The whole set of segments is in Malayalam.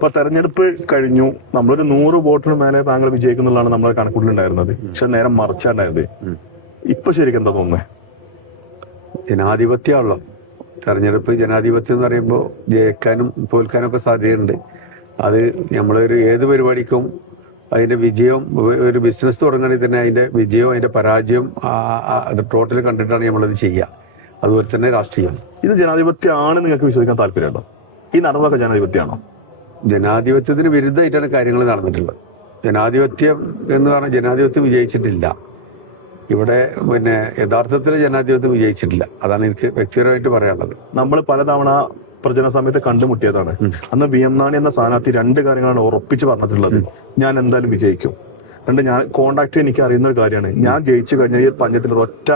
ഇപ്പൊ തെരഞ്ഞെടുപ്പ് കഴിഞ്ഞു, നമ്മളൊരു 100 വോട്ടിന് മേലെ താങ്കൾ വിജയിക്കുന്നുള്ളതാണ് നമ്മുടെ കണക്കൂട്ടിലുണ്ടായിരുന്നത്. പക്ഷെ നേരം മറിച്ചാണ്ടായത്. ഇപ്പൊ ശരിക്കും എന്താ തോന്നുന്നത്? ജനാധിപത്യമാണല്ലോ തെരഞ്ഞെടുപ്പ്. ജനാധിപത്യം എന്ന് പറയുമ്പോൾ ജയിക്കാനും തോൽക്കാനും ഒക്കെ സാധ്യതയുണ്ട്. അത് നമ്മളൊരു ഏത് പരിപാടിക്കും അതിന്റെ വിജയം, ഒരു ബിസിനസ് തുടങ്ങണമെങ്കിൽ തന്നെ അതിന്റെ വിജയവും അതിന്റെ പരാജയം അത് ടോട്ടൽ കണ്ടിട്ടാണ് നമ്മളത് ചെയ്യുക. അതുപോലെ തന്നെ രാഷ്ട്രീയം. ഇത് ജനാധിപത്യമാണ് നിങ്ങൾക്ക് വിശ്വസിക്കാൻ താല്പര്യമുണ്ടോ? ഈ നടന്നതൊക്കെ ജനാധിപത്യമാണോ? ജനാധിപത്യത്തിന് വിരുദ്ധമായിട്ടാണ് കാര്യങ്ങൾ നടന്നിട്ടുള്ളത്. ജനാധിപത്യം എന്ന് പറഞ്ഞാൽ ജനാധിപത്യം വിജയിച്ചിട്ടില്ല ഇവിടെ. പിന്നെ യഥാർത്ഥത്തിൽ ജനാധിപത്യം വിജയിച്ചിട്ടില്ല. അതാണ് എനിക്ക് വ്യക്തിപരമായിട്ട് പറയാനുള്ളത്. നമ്മൾ പലതവണ പ്രചരണ സമയത്ത് കണ്ടുമുട്ടിയതാണ്. അന്ന് VM നാണി എന്ന സ്ഥാനാർത്ഥി 2 കാര്യങ്ങളാണ് ഉറപ്പിച്ച് പറഞ്ഞിട്ടുള്ളത്. ഞാൻ എന്തായാലും വിജയിക്കും. ഞാൻ കോണ്ടാക്ട് എനിക്ക് അറിയുന്ന ഒരു കാര്യമാണ്, ഞാൻ ജയിച്ചു കഴിഞ്ഞാൽ ഈ പഞ്ചായത്തിൽ ഒറ്റ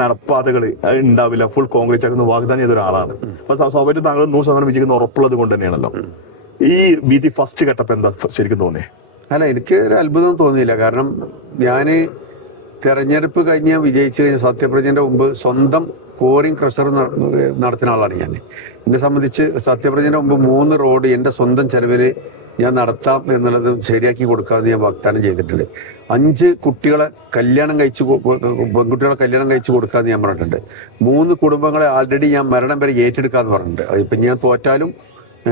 നടപ്പാതകൾ ഉണ്ടാവില്ല, ഫുൾ കോൺക്രീറ്റ് ആക്കുന്ന വാഗ്ദാനം ചെയ്തൊരാളാണ്. അപ്പൊ സ്വാഭാവികമായിട്ടും താങ്കൾ 100% വിജയിക്കുന്ന ഉറപ്പുള്ളത് കൊണ്ട് തന്നെയാണല്ലോ. ഈ വിധി ഫസ്റ്റ് കേട്ടപ്പോ എന്താ ശരിക്കും തോന്നിയേ? അല്ല, എനിക്ക് ഒരു അത്ഭുതം തോന്നിയില്ല. കാരണം ഞാന് തെരഞ്ഞെടുപ്പ് കഴിഞ്ഞ് വിജയിച്ചു കഴിഞ്ഞ സത്യപ്രതിജ്ഞന്റെ മുമ്പ് സ്വന്തം കോറിങ് ക്രഷർ നടത്തുന്ന ആളാണ് ഞാൻ. എന്നെ സംബന്ധിച്ച് സത്യപ്രതിജ്ഞന്റെ മുമ്പ് 3 റോഡ് എൻ്റെ സ്വന്തം ചെലവിൽ ഞാൻ നടത്താം എന്നുള്ളത് ശരിയാക്കി കൊടുക്കാമെന്ന് ഞാൻ വാഗ്ദാനം ചെയ്തിട്ടുണ്ട്. 5 കുട്ടികളെ കല്യാണം കഴിച്ച് പെൺകുട്ടികളെ കല്യാണം കഴിച്ച് കൊടുക്കാമെന്ന് ഞാൻ പറഞ്ഞിട്ടുണ്ട്. 3 കുടുംബങ്ങളെ ആൾറെഡി ഞാൻ മരണം വരെ ഏറ്റെടുക്കാന്ന് പറഞ്ഞിട്ടുണ്ട്. ഇപ്പം ഞാൻ തോറ്റാലും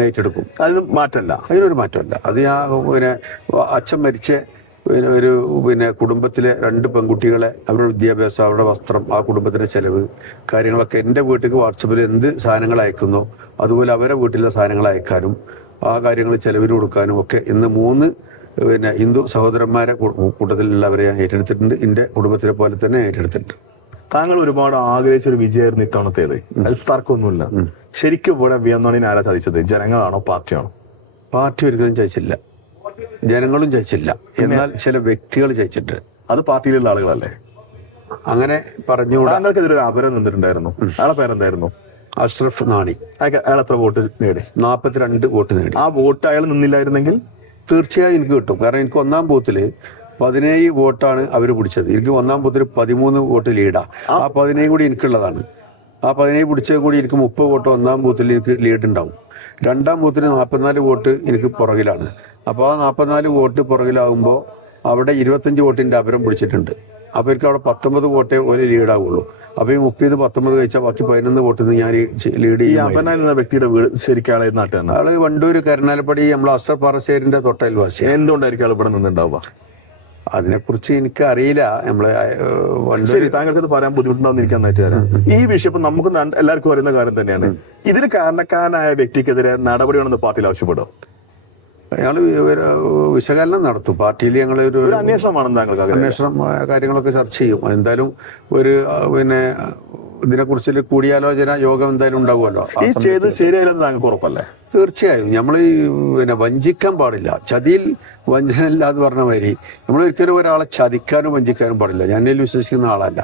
ഏറ്റെടുക്കും. അതിന് മാറ്റമല്ല, അതിനൊരു മാറ്റമല്ല. അത് ഞാൻ അച്ഛൻ മരിച്ച കുടുംബത്തിലെ 2 പെൺകുട്ടികളെ അവരുടെ വിദ്യാഭ്യാസം, അവരുടെ വസ്ത്രം, ആ കുടുംബത്തിന്റെ ചെലവ് കാര്യങ്ങളൊക്കെ എൻ്റെ വീട്ടിലേക്ക് വാട്സപ്പിൽ എന്ത് സാധനങ്ങൾ അയക്കുന്നോ അതുപോലെ അവരെ വീട്ടിലെ സാധനങ്ങൾ അയക്കാനും ആ കാര്യങ്ങൾ ചെലവിന് കൊടുക്കാനും ഒക്കെ ഇന്ന് 3 ഹിന്ദു സഹോദരന്മാരെ കൂട്ടത്തിലുള്ളവരെ ഞാൻ ഏറ്റെടുത്തിട്ടുണ്ട്. എൻ്റെ കുടുംബത്തിലെ പോലെ തന്നെ ഏറ്റെടുത്തിട്ടുണ്ട്. താങ്കൾ ഒരുപാട് ആഗ്രഹിച്ചൊരു വിജയമായിരുന്നു ഇത്തവണത്തേത്, അതിൽ തർക്കമൊന്നുമില്ല. ശരിക്കും ഇവിടെ VM നാണിനെ ആരാ ചതിച്ചത്? ജനങ്ങളാണോ പാർട്ടിയാണോ? പാർട്ടി ഒരിക്കലും ജയിച്ചില്ല, ജനങ്ങളും ജയിച്ചില്ല. എന്നാൽ ചില വ്യക്തികൾ ജയിച്ചിട്ട്. അത് പാർട്ടിയിലുള്ള ആളുകളല്ലേ? അങ്ങനെ പറഞ്ഞു. താങ്കൾക്കെതിരെ ഒരു അപരം നിന്നിട്ടുണ്ടായിരുന്നു. അയാളെ പേരെന്തായിരുന്നു? അഷ്റഫ് നാണി. അയാൾ എത്ര വോട്ട് നേടി? 42 വോട്ട് നേടി. ആ വോട്ട് അയാൾ നിന്നില്ലായിരുന്നെങ്കിൽ തീർച്ചയായും എനിക്ക് കിട്ടും. കാരണം എനിക്ക് 1-ാം ബൂത്തില് 17 വോട്ടാണ് അവർ പിടിച്ചത്. എനിക്ക് 1-ാം ബൂത്തിൽ 13 വോട്ട് ലീഡാ. ആ 17 കൂടി എനിക്കുള്ളതാണ്. ആ 17 പിടിച്ചത് കൂടി എനിക്ക് 30 വോട്ട് 1-ാം ബൂത്തിൽ എനിക്ക് ലീഡ് ഉണ്ടാവും. 2-ാം ബൂത്തിന് 44 വോട്ട് എനിക്ക് പുറകിലാണ്. അപ്പോൾ ആ 44 വോട്ട് പുറകിലാകുമ്പോൾ അവിടെ 25 വോട്ടിന്റെ അപരം പിടിച്ചിട്ടുണ്ട്. അപ്പോൾ എനിക്ക് അവിടെ 19 വോട്ടേ ഒരു ലീഡാവുള്ളൂ. അപ്പോൾ ഈ 30 19 കഴിച്ചാൽ ബാക്കി 11 വോട്ടിൽ നിന്ന് ഞാൻ ലീഡ് ചെയ്യും. വ്യക്തിയുടെ വീട് ശരിക്കും നാട്ടിലാണ്. ആള് വണ്ടൂർ കരുനാലപ്പടി നമ്മൾ അസർ പാറശ്ശേരിന്റെ തൊട്ടയൽവാസി. എന്തുകൊണ്ടായിരിക്കും ആൾ ഇവിടെ നിന്നുണ്ടാവുക? അതിനെക്കുറിച്ച് എനിക്ക് അറിയില്ല. നമ്മള് താങ്കൾക്ക് പറയാൻ ബുദ്ധിമുട്ടുണ്ടാവുന്ന എനിക്ക് നന്നായിട്ട് തരാം. ഈ വിഷയം ഇപ്പൊ നമുക്ക് എല്ലാവർക്കും അറിയുന്ന കാര്യം തന്നെയാണ്. ഇതിന് കാരണക്കാരനായ വ്യക്തിക്കെതിരെ നടപടി വേണമെന്ന് പാർട്ടിയിൽ ആവശ്യപ്പെടും. അയാൾ വിശകലനം നടത്തും. പാർട്ടിയിൽ ഞങ്ങൾ ഒരു അന്വേഷണമാണ് അന്വേഷണം കാര്യങ്ങളൊക്കെ ചർച്ച ചെയ്യും. എന്തായാലും ഒരു ഇതിനെക്കുറിച്ച് കൂടിയാലോചന യോഗം എന്തായാലും ഉണ്ടാവുമല്ലോ. ഈ ചെയ്ത് ശരിയായില്ലെന്ന് താങ്കൾക്ക് ഉറപ്പല്ലേ? തീർച്ചയായും. നമ്മൾ വഞ്ചിക്കാൻ പാടില്ല. ചതിയിൽ വഞ്ചന ഇല്ല എന്ന് പറഞ്ഞ മാതിരി നമ്മൾ ഒരിക്കലും ഒരാളെ ചതിക്കാനും വഞ്ചിക്കാനും പാടില്ല. ഞാൻ ഇതിൽ വിശ്വസിക്കുന്ന ആളല്ല.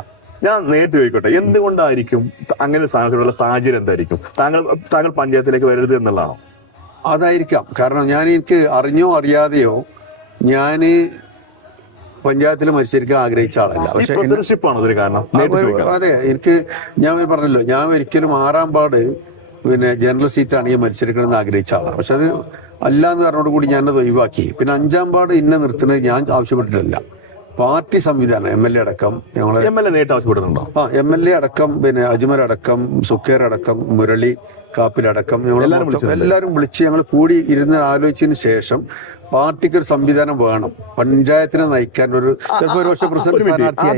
ഞാൻ നേരിട്ട് ചോദിക്കട്ടെ, എന്തുകൊണ്ടായിരിക്കും അങ്ങനെ സ്ഥാനത്തുള്ള സാഹചര്യം? എന്തായിരിക്കും? താങ്കൾ പഞ്ചായത്തിലേക്ക് വരരുത് എന്നുള്ളതാണോ? അതായിരിക്കാം. കാരണം എനിക്ക് അറിഞ്ഞോ അറിയാതെയോ ഞാൻ പഞ്ചായത്തിൽ മത്സരിക്കാൻ ആഗ്രഹിച്ച ആളല്ല. അതെ, ഞാൻ പറഞ്ഞല്ലോ, ഞാൻ ഒരിക്കലും 6-ാം വാർഡ് ജനറൽ സീറ്റാണ് ഈ മത്സരിക്കണമെന്ന് ആഗ്രഹിച്ച ആളാണ്. പക്ഷെ അത് അല്ല എന്ന് പറഞ്ഞോട് കൂടി ഞാനത് ഒഴിവാക്കി. പിന്നെ 5-ാം വാർഡ് ഇന്നെ നിർത്തുന്നത് ഞാൻ ആവശ്യപ്പെട്ടിട്ടില്ല. പാർട്ടി സംവിധാനം MLA അടക്കം ഞങ്ങള് നേരിട്ട് ആവശ്യപ്പെട്ടിട്ടുണ്ടോ? MLA അടക്കം അജ്മൽ അടക്കം സുക്കേർ അടക്കം മുരളി കാപ്പിലടക്കം എല്ലാവരും വിളിച്ച് ഞങ്ങൾ കൂടി ഇരുന്ന് ആലോചിച്ചതിന് ശേഷം പാർട്ടിക്ക് ഒരു സംവിധാനം വേണം. പഞ്ചായത്തിനെ നയിക്കാൻ ഒരു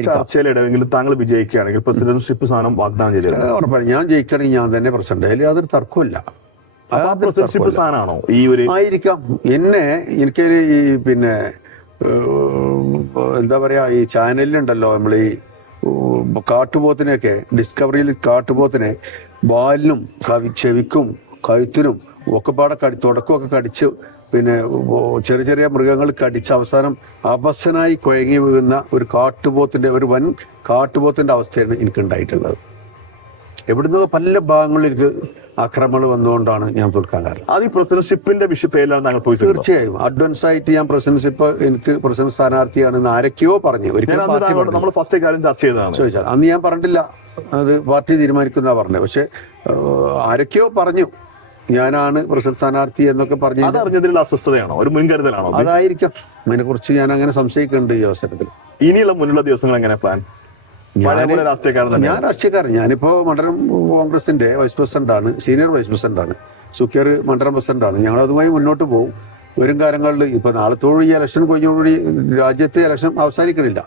ചർച്ചയിലെങ്കിലും താങ്കൾ വിജയിക്കുകയാണെങ്കിൽ പ്രസിഡന്റ്ഷിപ്പ് സ്ഥാനം വാഗ്ദാനം ചെയ്തത് ഉറപ്പാണ്. ഞാൻ ജയിക്കുകയാണെങ്കിൽ ഞാൻ തന്നെ പ്രസിഡന്റ്. അതിൽ അതൊരു തർക്കമില്ല. പ്രസിഡന്റ്ഷിപ്പ് സ്ഥാനമാണോ ഈ ഒരു? ആയിരിക്കാം. എനിക്കൊരു എന്താ പറയാ, ഈ ചാനലിലുണ്ടല്ലോ നമ്മൾ ഈ കാട്ടുപോത്തിനെയൊക്കെ ഡിസ്കവറിയിൽ കാട്ടുപോത്തിനെ വാലിനും ചെവിക്കും കഴുത്തിനും ഒക്കെപ്പാടെ തുടക്കമൊക്കെ കടിച്ച് ചെറിയ ചെറിയ മൃഗങ്ങൾ കടിച്ച് അവസാനം അവസനായി കുഴങ്ങി വീഴുന്ന ഒരു വൻ കാട്ടുപോത്തിന്റെ അവസ്ഥയാണ് എനിക്ക് ഉണ്ടായിട്ടുള്ളത്. എവിടുന്നോ പല ഭാഗങ്ങളിൽ എനിക്ക് ആക്രമണം വന്നുകൊണ്ടാണ് ഞാൻ തോൽക്കാൻ കാരണം. അത് ഈ പ്രസിഡന്റ്ഷിപ്പിന്റെ പേരിലാണ് താങ്കൾ പോയി? തീർച്ചയായും. അഡ്വാൻസ് ആയിട്ട് ഞാൻ പ്രസിഡന്റ്ഷിപ്പ് എനിക്ക് പ്രസിഡന്റ് സ്ഥാനാർത്ഥിയാണെന്ന് ആരൊക്കെയോ പറഞ്ഞു. നമ്മൾ ഫസ്റ്റ് കാര്യം ചർച്ച ചെയ്തതാണ്. ചോദിച്ചാൽ അന്ന് ഞാൻ പറഞ്ഞിട്ടില്ല, അത് പാർട്ടി തീരുമാനിക്കുന്ന പറഞ്ഞത്. പക്ഷെ ആരൊക്കെയോ പറഞ്ഞു ഞാനാണ് പ്രസിഡന്റ് സ്ഥാനാർത്ഥി എന്നൊക്കെ പറഞ്ഞു അതറിഞ്ഞതിലുള്ള അസ്വസ്ഥതയാണോ, ഒരു മുൻകരുതലാണോ? അതായിരിക്കാം. അതിനെ കുറിച്ച് ഞാൻ അങ്ങനെ സംശയിക്കുന്നുണ്ട് ഈ അവസരത്തിൽ. ഇനിയുള്ള മുന്നിലുള്ള ദിവസങ്ങൾ എങ്ങനെ പ്ലാൻ? ഞാൻ രാഷ്ട്രീയക്കാരൻ. ഞാനിപ്പോ മണ്ഡലം കോൺഗ്രസിന്റെ വൈസ് പ്രസിഡന്റാണ്, സീനിയർ വൈസ് പ്രസിഡന്റാണ്. സുഖ്യർ മണ്ഡലം പ്രസിഡന്റാണ്. ഞങ്ങൾ അതുമായി മുന്നോട്ട് പോകും. വരും കാലങ്ങളിൽ ഇപ്പൊ നാളത്തോട് ഈ ഇലക്ഷൻ കഴിഞ്ഞോടുകൂടി രാജ്യത്തെ ഇലക്ഷൻ അവസാനിക്കണില്ല.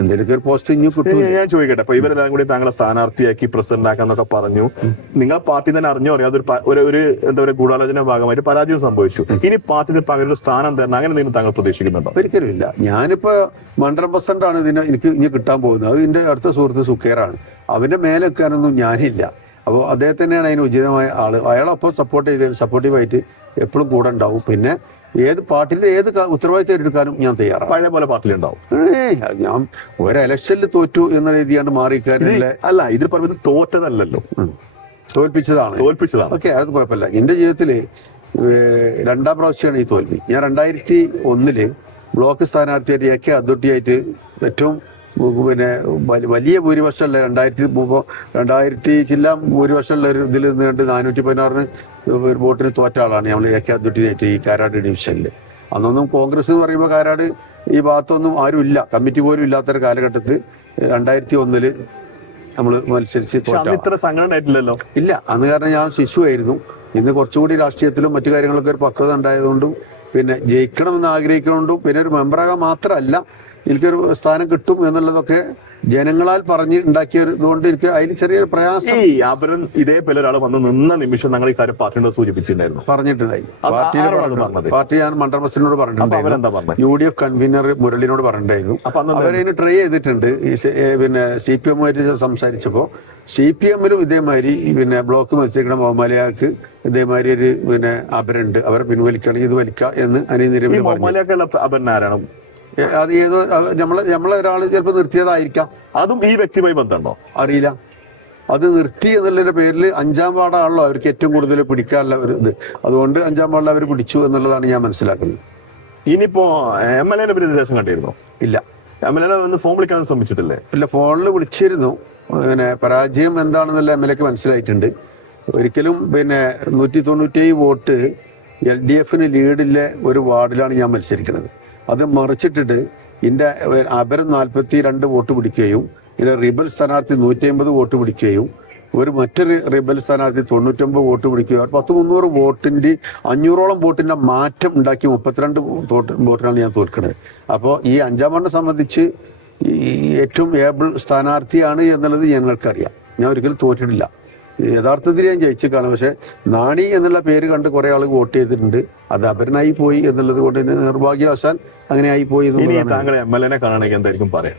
എന്തെങ്കിലും ഒരു പോസ്റ്റ് ഇനി കിട്ടും. ഞാൻ ചോദിക്കട്ടെ, അപ്പൊ ഇവരെല്ലാം കൂടി താങ്കളെ സ്ഥാനാർത്ഥിയാക്കി പ്രസിഡന്റ് ആക്കാന്നൊക്കെ പറഞ്ഞു. നിങ്ങൾ പാർട്ടി തന്നെ അറിഞ്ഞോ അറിയാതെ ഒരു എന്താ പറയുക ഗൂഢാലോചന ഭാഗമായിട്ട് പരാജയം സംഭവിച്ചു. ഇനി പാർട്ടിന് പകരം ഒരു സ്ഥാനം തരണം, അങ്ങനെ എന്തെങ്കിലും താങ്കൾ പ്രതീക്ഷിക്കുന്നുണ്ടോ? ഒരിക്കലും ഇല്ല. ഞാനിപ്പോ മണ്ഡലം പ്രസിഡന്റാണ് എനിക്ക് ഇനി കിട്ടാൻ പോകുന്നത്. അത് എന്റെ അടുത്ത സുഹൃത്ത് സുഖേറാണ്. അവന്റെ മേലെ വെക്കാനൊന്നും ഞാനില്ല. അപ്പോൾ അദ്ദേഹം തന്നെയാണ് അതിന് ഉചിതമായ ആള്. അയാളൊപ്പം സപ്പോർട്ടീവായിട്ട് എപ്പോഴും കൂടെ ഉണ്ടാവും. പിന്നെ ഏത് പാർട്ടിയുടെ ഏത് ഉത്തരവാദിത്തം എടുക്കാനും ഞാൻ തയ്യാറാണ്. പഴയ പോലെ പാർട്ടിയിലുണ്ടാവും. ഞാൻ ഒരു ഇലക്ഷനിൽ തോറ്റു എന്ന രീതിയാണ് മാറിക്കാനില്ല. അല്ല, ഇതിൽ പറയുന്നത് തോറ്റതല്ലല്ലോ, തോൽപ്പിച്ചതാണ്. ഓക്കെ, അത് കുഴപ്പമില്ല. എന്റെ ജീവിതത്തില് 2ാം പ്രാവശ്യമാണ് ഈ തോൽവി. ഞാൻ 2001 ബ്ലോക്ക് സ്ഥാനാർത്ഥിയായിട്ട് AK അദ്വട്ടിയായിട്ട് ഏറ്റവും പിന്നെ വലിയ ഭൂരിപക്ഷമുള്ള 2000 ചില്ല ഭൂരിപക്ഷമുള്ള ഒരു ഇതിൽ നിന്നിട്ട് 416 ഒരു വോട്ടിന് തോറ്റ ആളാണ് നമ്മൾ AK അദ്വട്ടിയായിട്ട് ഈ കാരാട് ഡിവിഷനിൽ. അന്നൊന്നും കോൺഗ്രസ് എന്ന് പറയുമ്പോൾ കാരാട് ഈ ഭാഗത്തൊന്നും ആരും ഇല്ല, കമ്മിറ്റി പോലും ഇല്ലാത്തൊരു കാലഘട്ടത്തിൽ 2001 നമ്മൾ മത്സരിച്ച് ഇത്ര സംഘടന ആയിട്ടില്ലല്ലോ. ഇല്ല, അന്ന് കാരണം ഞാൻ ശിശുവായിരുന്നു. ഇന്ന് കുറച്ചുകൂടി രാഷ്ട്രീയത്തിലും മറ്റു കാര്യങ്ങളൊക്കെ ഒരു പക്വത ഉണ്ടായതുകൊണ്ടും പിന്നെ ജയിക്കണമെന്ന് ആഗ്രഹിക്കണോണ്ടും പിന്നെ ഒരു മെമ്പറാകാൻ മാത്രമല്ല എനിക്കൊരു സ്ഥാനം കിട്ടും എന്നുള്ളതൊക്കെ ജനങ്ങളാൽ പറഞ്ഞ് ഉണ്ടാക്കിയതുകൊണ്ട് എനിക്ക് അതിന് ചെറിയൊരു പ്രയാസം. ഈ അപരൻ ഇതേപോലെ ഒരാൾ വന്ന് നിന്ന നിമിഷം ഞങ്ങൾ ഈ കാര്യം പാർട്ടിയോട് സൂചിപ്പിച്ചിട്ടുണ്ടായിരുന്നു, പറഞ്ഞിട്ടുണ്ടായി. പാർട്ടി ഞാൻ മണ്ഡലം പ്രസിഡന്റിനോട് പറഞ്ഞിട്ടുണ്ടായിരുന്നു, UDF കൺവീനർ മുരളിനോട് പറഞ്ഞിട്ടുണ്ടായിരുന്നു. അവരതിന് ട്രൈ ചെയ്തിട്ടുണ്ട്. പിന്നെ CPM ആയിട്ട് സംസാരിച്ചപ്പോൾ CPM-ലും ഇതേമാതിരി പിന്നെ ബ്ലോക്ക് മത്സരിക്കണ മോഹൻമാലിയാക്ക് ഇതേമാതിരി ഒരു പിന്നെ അപരുണ്ട്, അവരെ പിൻവലിക്കുകയാണെങ്കിൽ ഇത് വലിക്കുക എന്ന് അനിയനിരവിൽ അപരനാരാണ്. അത് ഏതോ നമ്മളെ ഒരാൾ ചിലപ്പോൾ നിർത്തിയതായിരിക്കാം. അതും ഈ വ്യക്തിയുമായി ബന്ധമുണ്ടോ അറിയില്ല. അത് നിർത്തി എന്നുള്ളതിന്റെ പേരിൽ 5ാം വാർഡാണല്ലോ അവർക്ക് ഏറ്റവും കൂടുതൽ പിടിക്കാനുള്ള ഒരു ഇത്. അതുകൊണ്ട് 5ാം വാർഡിൽ അവർ പിടിച്ചു എന്നുള്ളതാണ് ഞാൻ മനസ്സിലാക്കുന്നത്. ഇനിയിപ്പോ MLA നിർദ്ദേശം കണ്ടിരുന്നോ? ഇല്ല. MLA ഫോൺ വിളിക്കാൻ ശ്രമിച്ചിട്ടില്ലേ? ഇല്ല, ഫോണിൽ വിളിച്ചിരുന്നു. പിന്നെ പരാജയം എന്താണെന്നുള്ള MLAക്ക് മനസ്സിലായിട്ടുണ്ട്. ഒരിക്കലും പിന്നെ 197 വോട്ട് LDF-ന് ലീഡിലെ ഒരു വാർഡിലാണ് ഞാൻ മത്സരിക്കുന്നത്. അത് മറിച്ചിട്ടിട്ട് ഇതിൻ്റെ അപരം 42 വോട്ട് പിടിക്കുകയും ഇതിലെ റിബൽ സ്ഥാനാർത്ഥി 150 വോട്ട് പിടിക്കുകയും മറ്റൊരു റിബൽ സ്ഥാനാർത്ഥി 99 വോട്ട് പിടിക്കുകയും 300 വോട്ടിൻ്റെ 500ഓളം വോട്ടിൻ്റെ മാറ്റം ഉണ്ടാക്കി 32 വോട്ടിനാണ് ഞാൻ തോൽക്കുന്നത്. അപ്പോൾ ഈ 5ാം വാർഡിനെ സംബന്ധിച്ച് ഏറ്റവും ഏബിൾ സ്ഥാനാർത്ഥിയാണ് എന്നുള്ളത് ഞങ്ങൾക്കറിയാം. ഞാൻ ഒരിക്കലും തോറ്റിട്ടില്ല. യഥാർത്ഥത്തിൽ ഞാൻ ജയിച്ചു കാണും. പക്ഷെ നാണി എന്നുള്ള പേര് കണ്ട് കുറെ ആൾ വോട്ട് ചെയ്തിട്ടുണ്ട്. അത് അപരനായി പോയി എന്നുള്ളത് കൊണ്ട് നിർഭാഗ്യവശാൽ അങ്ങനെ ആയി പോയി. താങ്കളെ MLA കാണണമെങ്കിൽ എന്തായിരിക്കും പറയാം?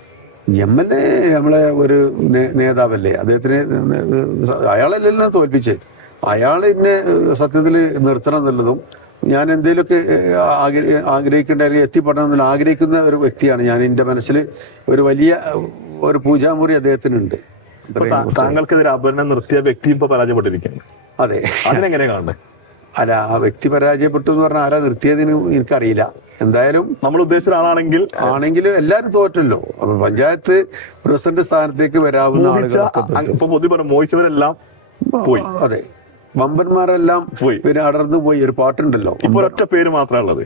MLA നമ്മളെ ഒരു നേതാവല്ലേ, അദ്ദേഹത്തിന് അയാളെല്ലാം തോൽപ്പിച്ച് അയാൾ എന്നെ സത്യത്തിൽ നിർത്തണം എന്നുള്ളതും ഞാൻ എന്തെങ്കിലുമൊക്കെ ആഗ്രഹിക്കേണ്ട അല്ലെങ്കിൽ എത്തിപ്പെടണം എന്നുള്ള ആഗ്രഹിക്കുന്ന ഒരു വ്യക്തിയാണ് ഞാൻ. എൻ്റെ മനസ്സിൽ ഒരു വലിയ ഒരു പൂജാമുറി അദ്ദേഹത്തിനുണ്ട്. താങ്കൾക്കെതിരെ അപകടം നിർത്തിയ വ്യക്തി ഇപ്പൊ പരാജയപ്പെട്ടിരിക്കുന്നു. അതെ, അതിനെങ്ങനെ കാണുന്നത്? അല്ല, ആ വ്യക്തി പരാജയപ്പെട്ടു എന്ന് പറഞ്ഞാൽ ആരാ നിർത്തിയതിന് എനിക്കറിയില്ല. എന്തായാലും നമ്മൾ ഉദ്ദേശിച്ച ആളാണെങ്കിൽ എല്ലാവരും തോറ്റല്ലോ. പഞ്ചായത്ത് പ്രസിഡന്റ് സ്ഥാനത്തേക്ക് വരാവുന്ന മോഹിച്ചവരെല്ലാം പോയി. അതെ, വമ്പന്മാരെല്ലാം പോയി. പിന്നെ അടർന്നു പോയി. ഒരു പാട്ടുണ്ടല്ലോ, ഇപ്പൊ ഒറ്റ പേര് മാത്രമേ ഉള്ളത്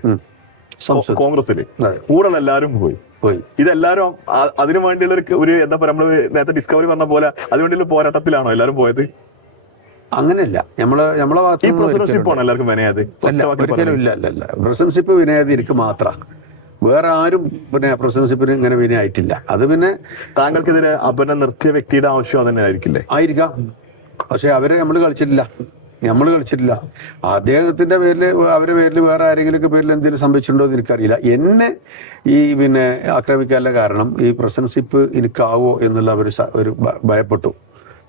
കോൺഗ്രസില്. കൂടുതൽ എല്ലാരും പോയി. ഇതെല്ലാരും അതിനു വേണ്ടിയുള്ള ഒരു എന്താ പറയാ, നമ്മള് നേരത്തെ ഡിസ്കവറി പറഞ്ഞ പോലെ അതിനുവേണ്ടിയുള്ള പോരാട്ടത്തിലാണോ എല്ലാരും പോയത്? അങ്ങനെയല്ല. നമ്മളെ പ്രസിഡന്റ്ഷിപ്പാണ് എല്ലാവർക്കും വിനയാത്? ഒരിക്കലും ഇല്ല. പ്രസിഡന്റ്ഷിപ്പ് വിനയാത് എനിക്ക് മാത്രം. വേറെ ആരും പിന്നെ പ്രസിഡന്റ്ഷിപ്പിന് ഇങ്ങനെ വിനയായിട്ടില്ല. അത് പിന്നെ താങ്കൾക്കെതിരെ അപരം നിർത്തിയ വ്യക്തിയുടെ ആവശ്യം തന്നെ ആയിരിക്കാം. പക്ഷെ അവരെ നമ്മൾ കളിച്ചിട്ടില്ല. അദ്ദേഹത്തിന്റെ പേരിൽ അവരുടെ പേരിൽ വേറെ ആരെങ്കിലും പേരിൽ എന്തെങ്കിലും സംഭവിച്ചിട്ടുണ്ടോ എന്ന് എനിക്കറിയില്ല. എന്നെ ഈ പിന്നെ ആക്രമിക്കാനുള്ള കാരണം ഈ പ്രസിഡന്റ്ഷിപ്പ് എനിക്കാവോ എന്നുള്ള ഒരു ഭയപ്പെട്ടു.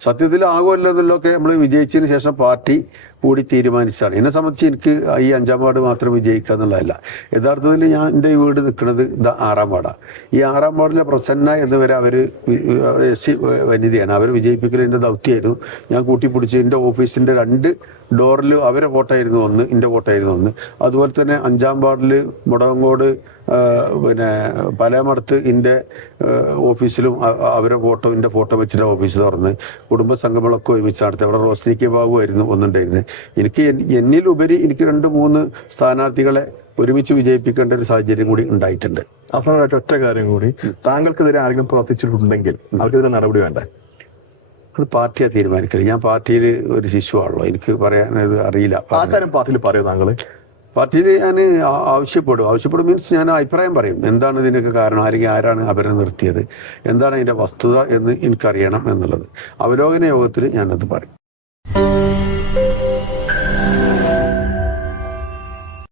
സത്യത്തിൽ ആകുമല്ലോ എന്നുള്ളതൊക്കെ നമ്മൾ വിജയിച്ചതിന് ശേഷം പാർട്ടി കൂടി തീരുമാനിച്ചതാണ്. എന്നെ സംബന്ധിച്ച് എനിക്ക് ഈ 5ാം വാർഡ് മാത്രം വിജയിക്കുക എന്നുള്ളതല്ല. യഥാർത്ഥത്തിൽ ഞാൻ എൻ്റെ ഈ വീട് നിൽക്കുന്നത് 6ാം വാർഡാണ്. ഈ 6ാം വാർഡിലെ പ്രസന്ന എന്നിവരെ അവർ SC വനിതയാണ്. അവർ വിജയിപ്പിക്കൽ എൻ്റെ ദൗത്യമായിരുന്നു. ഞാൻ കൂട്ടിപ്പിടിച്ച് എൻ്റെ ഓഫീസിൻ്റെ 2 ഡോറിൽ അവരെ വോട്ടായിരുന്നു ഒന്ന്, എൻ്റെ വോട്ടായിരുന്നു ഒന്ന്. അതുപോലെ തന്നെ 5ാം വാർഡിൽ മുടങ്ങോട് പിന്നെ പലമടത്ത് എൻ്റെ ഓഫീസിലും അവരെ ഫോട്ടോ എൻ്റെ ഫോട്ടോ വെച്ചിട്ട് ഓഫീസ് തുറന്ന് കുടുംബ സംഗമങ്ങളൊക്കെ ഒരുമിച്ച് നടത്തി. അവിടെ റോസ്നിക്ക് ബാബു ആയിരുന്നു ഒന്നുണ്ടായിരുന്നത്. എന്നിലുപരി എനിക്ക് 2-3 സ്ഥാനാർത്ഥികളെ ഒരുമിച്ച് വിജയിപ്പിക്കേണ്ട ഒരു സാഹചര്യം കൂടി ഉണ്ടായിട്ടുണ്ട്. അവസാനമായിട്ട് ഒറ്റ കാര്യം കൂടി, താങ്കൾക്കെതിരെ ആരെങ്കിലും പ്രവർത്തിച്ചിട്ടുണ്ടെങ്കിൽ അവർക്കെതിരെ നടപടി വേണ്ടേ? അത് പാർട്ടിയാ തീരുമാനിക്കല്. ഞാൻ പാർട്ടിയിൽ ഒരു ശിശുവാണല്ലോ, എനിക്ക് പറയാനത് അറിയില്ല. ആ കാര്യം പാർട്ടിയിൽ പറയോ താങ്കള്? പാർട്ടിയിൽ ഞാൻ ആവശ്യപ്പെടും മീൻസ് ഞാൻ അഭിപ്രായം പറയും. എന്താണ് ഇതിനൊക്കെ കാരണം, അല്ലെങ്കിൽ ആരാണ് അവരെ നിർത്തിയത്, എന്താണ് അതിന്റെ വസ്തുത എന്ന് എനിക്കറിയണം എന്നുള്ളത്. അവലോകന യോഗത്തിൽ ഞാനത് പറയും.